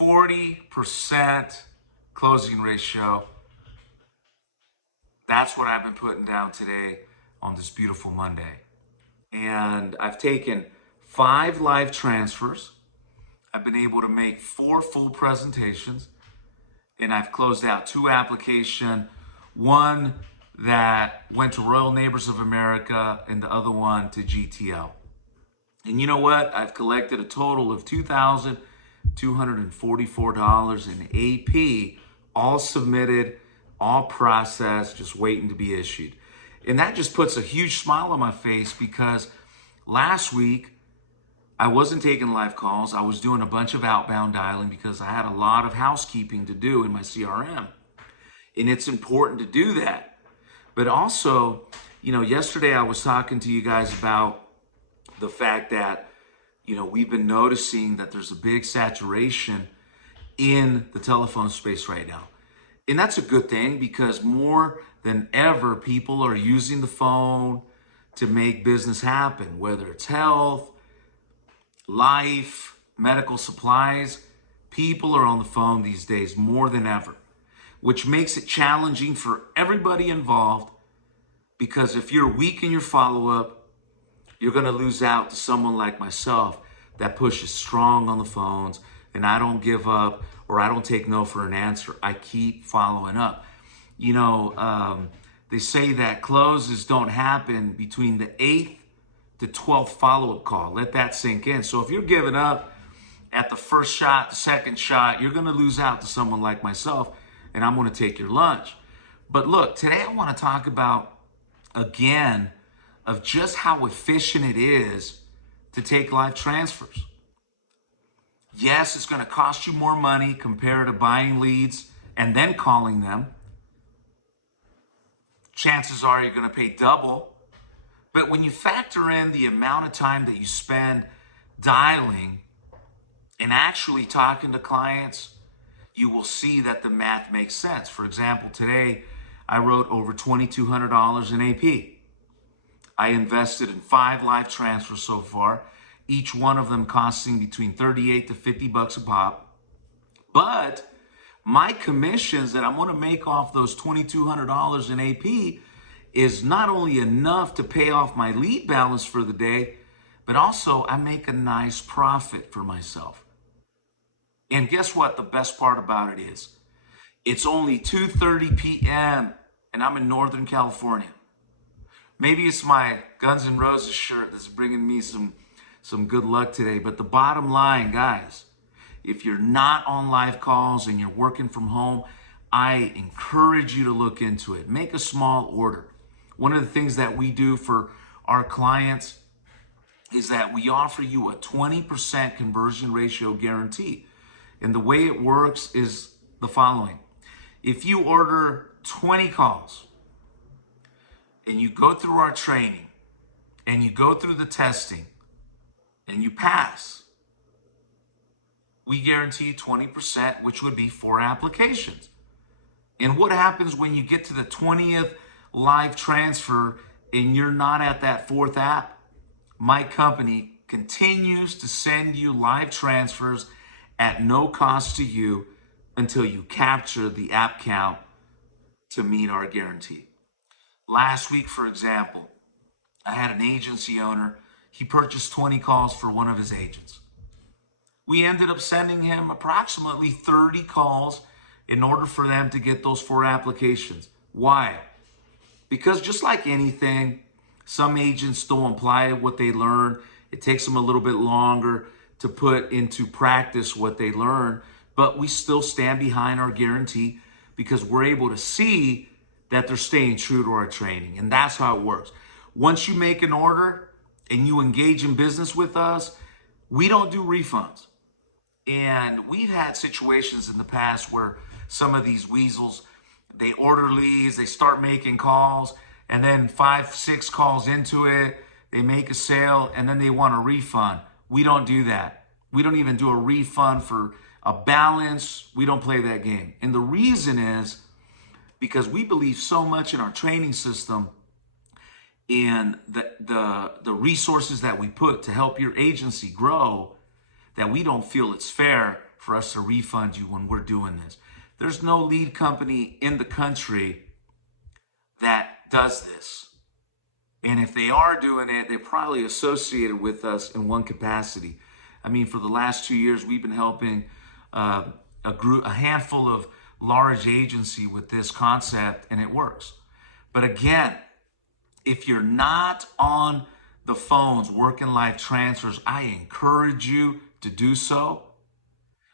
40% closing ratio. That's what I've been putting down today on this beautiful Monday. And I've taken 5 live transfers. I've been able to make 4 full presentations. And I've closed out 2 applications. One that went to Royal Neighbors of America and the other one to GTL. And you know what? I've collected a total of $2,244 in AP, all submitted, all processed, just waiting to be issued. And that just puts a huge smile on my face because last week I wasn't taking live calls. I was doing a bunch of outbound dialing because I had a lot of housekeeping to do in my CRM. And it's important to do that. But also, yesterday I was talking to you guys about the fact that, we've been noticing that there's a big saturation in the telephone space right now. And that's a good thing because more than ever, people are using the phone to make business happen, whether it's health, life, medical supplies. People are on the phone these days more than ever, which makes it challenging for everybody involved because if you're weak in your follow-up, you're going to lose out to someone like myself that pushes strong on the phones and I don't give up or I don't take no for an answer. I keep following up. They say that closes don't happen between the 8th to 12th follow-up call. Let that sink in. So if you're giving up at the first shot, the second shot, you're going to lose out to someone like myself and I'm going to take your lunch. But look, today I want to talk about, again, of just how efficient it is to take live transfers. Yes, it's going to cost you more money compared to buying leads and then calling them. Chances are you're going to pay double. But when you factor in the amount of time that you spend dialing and actually talking to clients, you will see that the math makes sense. For example, today I wrote over $2,200 in AP. I invested in 5 live transfers so far, each one of them costing between $38 to $50 a pop. But my commissions that I'm going to make off those $2,200 in AP is not only enough to pay off my lead balance for the day, but also I make a nice profit for myself. And guess what? The best part about it is it's only 2:30 p.m. and I'm in Northern California. Maybe it's my Guns N' Roses shirt that's bringing me some good luck today. But the bottom line, guys, if you're not on live calls and you're working from home, I encourage you to look into it. Make a small order. One of the things that we do for our clients is that we offer you a 20% conversion ratio guarantee. And the way it works is the following. If you order 20 calls, and you go through our training, and you go through the testing, and you pass, we guarantee 20%, which would be 4 applications. And what happens when you get to the 20th live transfer and you're not at that 4th app? My company continues to send you live transfers at no cost to you until you capture the app count to meet our guarantee. Last week, for example, I had an agency owner. He purchased 20 calls for one of his agents. We ended up sending him approximately 30 calls in order for them to get those 4 applications. Why? Because just like anything, some agents don't apply what they learn. It takes them a little bit longer to put into practice what they learn, but we still stand behind our guarantee because we're able to see that they're staying true to our training. And that's how it works. Once you make an order and you engage in business with us, we don't do refunds. And we've had situations in the past where some of these weasels, they order leads, they start making calls, and then 5, 6 calls into it, they make a sale, and then they want a refund. We don't do that. We don't even do a refund for a balance. We don't play that game. And the reason is because we believe so much in our training system and the resources that we put to help your agency grow that we don't feel it's fair for us to refund you when we're doing this. There's no lead company in the country that does this. And if they are doing it, they're probably associated with us in one capacity. I mean, for the last 2 years, we've been helping a handful of large agency with this concept, and it works. But again, if you're not on the phones working live transfers, I encourage you to do so.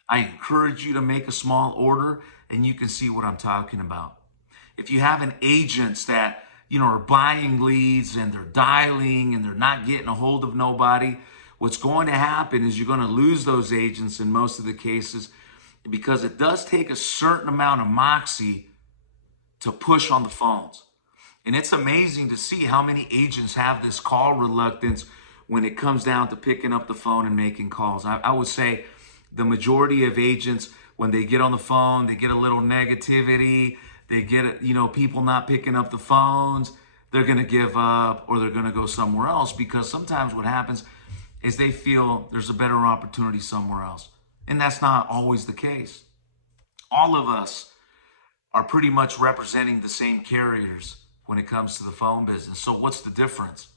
I encourage you to make a small order, and you can see what I'm talking about. If you have an agents that are buying leads and they're dialing and they're not getting a hold of nobody, what's going to happen is you're going to lose those agents in most of the cases, because it does take a certain amount of moxie to push on the phones. And it's amazing to see how many agents have this call reluctance when it comes down to picking up the phone and making calls. I would say the majority of agents, when they get on the phone, they get a little negativity. They get, people not picking up the phones. They're going to give up, or they're going to go somewhere else, because sometimes what happens is they feel there's a better opportunity somewhere else. And that's not always the case. All of us are pretty much representing the same carriers when it comes to the phone business. So what's the difference?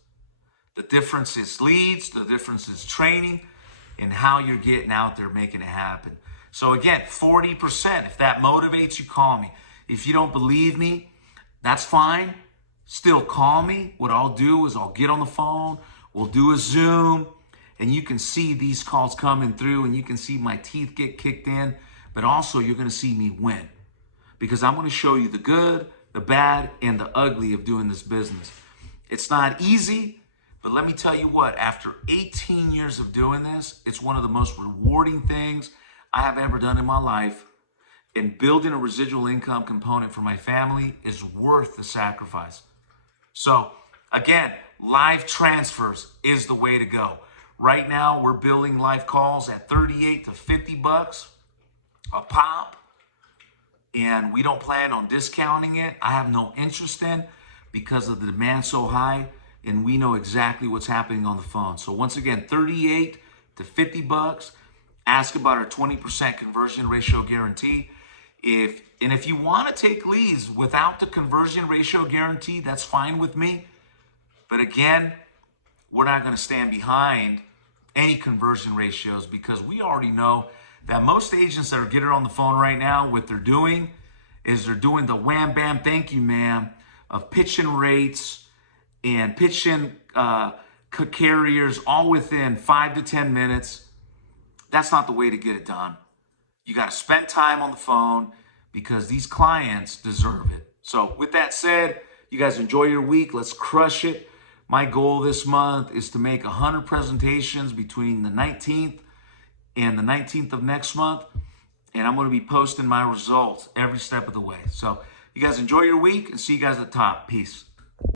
The difference is leads, the difference is training, and how you're getting out there making it happen. So again, 40%, if that motivates you, call me. If you don't believe me, that's fine. Still call me. What I'll do is I'll get on the phone, we'll do a Zoom, and you can see these calls coming through, and you can see my teeth get kicked in, but also you're going to see me win, because I'm going to show you the good, the bad, and the ugly of doing this business. It's not easy, but let me tell you what, after 18 years of doing this, it's one of the most rewarding things I have ever done in my life. And building a residual income component for my family is worth the sacrifice. So again, live transfers is the way to go. Right now, we're building live calls at 38 to 50 bucks a pop. And we don't plan on discounting it. I have no interest in, because of the demand so high, and we know exactly what's happening on the phone. So once again, 38 to 50 bucks. Ask about our 20% conversion ratio guarantee. If you want to take leads without the conversion ratio guarantee, that's fine with me. But again, we're not going to stand behind any conversion ratios, because we already know that most agents that are getting on the phone right now, what they're doing is they're doing the wham, bam, thank you, ma'am, of pitching rates and pitching carriers all within 5 to 10 minutes. That's not the way to get it done. You got to spend time on the phone, because these clients deserve it. So with that said, you guys enjoy your week. Let's crush it. My goal this month is to make 100 presentations between the 19th and the 19th of next month. And I'm going to be posting my results every step of the way. So you guys enjoy your week, and see you guys at the top. Peace.